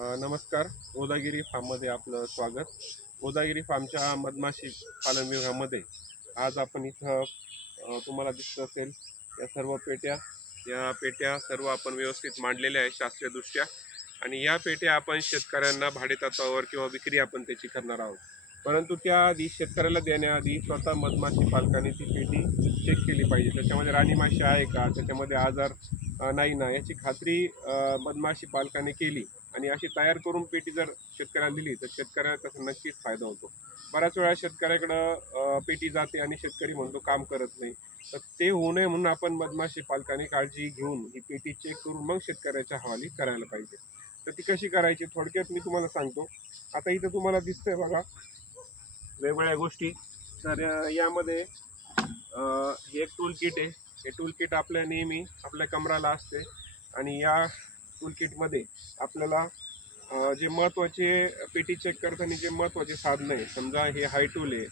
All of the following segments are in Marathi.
नमस्कार. गोदागिरी फार्ममध्ये आपलं स्वागत. गोदागिरी फार्मच्या मधमाशी पालन विभागामध्ये आज आपण इथं तुम्हाला दिसत असेल या सर्व पेट्या. या पेट्या सर्व आपण व्यवस्थित मांडलेल्या आहे शास्त्रीयदृष्ट्या. आणि या पेट्या आपण शेतकऱ्यांना भाडेतत्वावर किंवा विक्री आपण त्याची करणार आहोत. परंतु त्याआधी शेतकऱ्याला देण्याआधी स्वतः मधमाशी पालकांनी ती पेटी चेक केली पाहिजे. त्याच्यामध्ये राणीमाशी आहे का? त्याच्यामध्ये आजार नाही ना याची खात्री मधमाशी पालकाने केली आणि अशी तयार करून पेटी जर शेतकऱ्याला दिली तर शेतकऱ्याला त्याचा नक्कीच फायदा होतो. बऱ्याच वेळा शेतकऱ्याकडं पेटी जाते आणि शेतकरी म्हणतो काम करत नाही. तर ते होऊ नये म्हणून आपण मधमाशी पालकाने काळजी घेऊन ही पेटी चेक करून मग शेतकऱ्याच्या हवाली करायला पाहिजे. तर ती कशी करायची थोडक्यात मी तुम्हाला सांगतो. आता इथं तुम्हाला दिसतंय बघा वेगवेगळ्या गोष्टी. तर यामध्ये हे एक टूल किट आहे. हे टूल किट आपल्या नेहमी आपल्या कमराला असते. आणि या टूल किटमध्ये आपल्याला जे महत्त्वाचे पेटी चेक करताना जे महत्त्वाचे साधनं आहे समजा हे हाय टूल आहे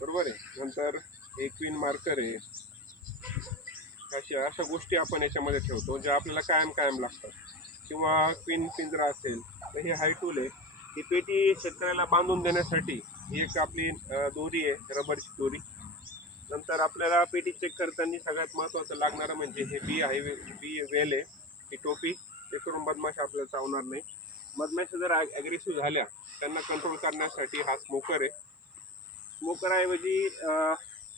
बरोबर आहे? नंतर हे क्वीन मार्कर आहे. अशा अशा गोष्टी आपण याच्यामध्ये ठेवतो ज्या आपल्याला कायम कायम लागतात. किंवा क्वीन पिंजरा असेल तर हे हाय टूल आहे. ही पेटी शेतकऱ्याला बांधून देण्यासाठी ही एक आपली दोरी आहे रबरची दोरी. नंतर आपल्याला पेटी चेक करताना सगळ्यात महत्त्वाचं लागणारं म्हणजे हे बी आहे बी वेल आहे ही टोपी. ते करून मधमाशा आपल्याला चावणार नाही. मधमाशा जर ॲग्रेसिव्ह झाल्या त्यांना कंट्रोल करण्यासाठी हा स्मोकर आहे. स्मोकरऐवजी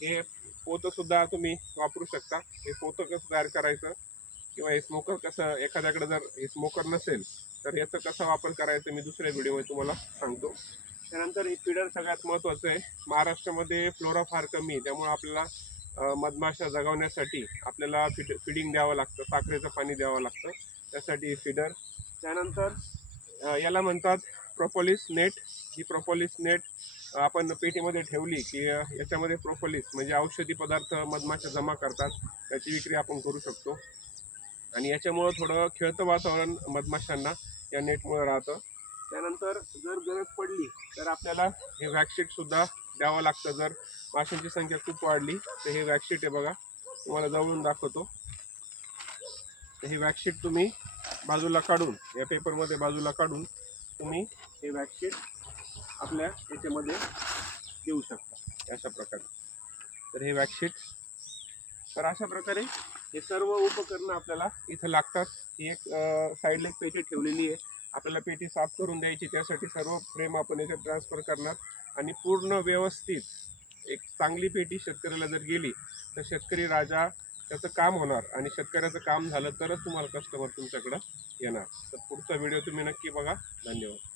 हे पोतंसुद्धा तुम्ही वापरू शकता. हे पोतं कसं तयार करायचं? किंवा हे स्मोकर कसं एखाद्याकडे जर हे स्मोकर नसेल तर याचा कसा वापर करायचा? मी दुसऱ्या व्हिडिओमध्ये तुम्हाला सांगतो. त्यानंतर हे फिडर सगळ्यात महत्त्वाचं आहे. महाराष्ट्रामध्ये फ्लोरा फार कमी आहे. त्यामुळे आपल्याला मधमाशा जगवण्यासाठी आपल्याला फिड फिडिंग द्यावं लागतं साखरेचं पाणी द्यावं लागतं. त्यासाठी फिडर त्यानंतर याला म्हणतात प्रोपोलिस नेट ही प्रोपोलिस नेट आपण पेटीमध्ये ठेवली की याच्यामध्ये प्रोपोलिस म्हणजे औषधी पदार्थ मधमाशा जमा करतात. त्याची विक्री आपण करू शकतो. आणि याच्यामुळं थोडं खेळतं वातावरण मधमाशांना या नेटमुळं राहतं. त्यानंतर जर गरज पडली तर आपल्याला हे वॅक्सिटसुद्धा द्यावं लागतं. जर माशांची संख्या खूप वाढली तर हे वॅक्सिट आहे बघा. तुम्हाला जवळून दाखवतो. तर हे वॅक्सिट तुम्ही बाजूला काढून या पेपरमध्ये बाजूला काढून तुम्ही हे वॅक्सिट आपल्या याच्यामध्ये देऊ शकता. अशा प्रकारे. तर हे वॅक्सिट तर अशा प्रकारे हे सर्व उपकरणं आपल्याला इथं लागतात. ही एक साईडला एक पेटी ठेवलेली आहे. आपल्याला पेटी साफ करून द्यायची त्यासाठी सर्व फ्रेम आपण याच्यात ट्रान्सफर करणार आणि पूर्ण व्यवस्थित एक चांगली पेटी शेतकऱ्याला जर गेली तर शेतकरी राजा त्याचं काम होणार आणि शेतकऱ्याचं काम झालं तरच तुम्हाला कस्टमर तुमच्याकडं येणार. तर पुढचा व्हिडिओ तुम्ही नक्की बघा. धन्यवाद.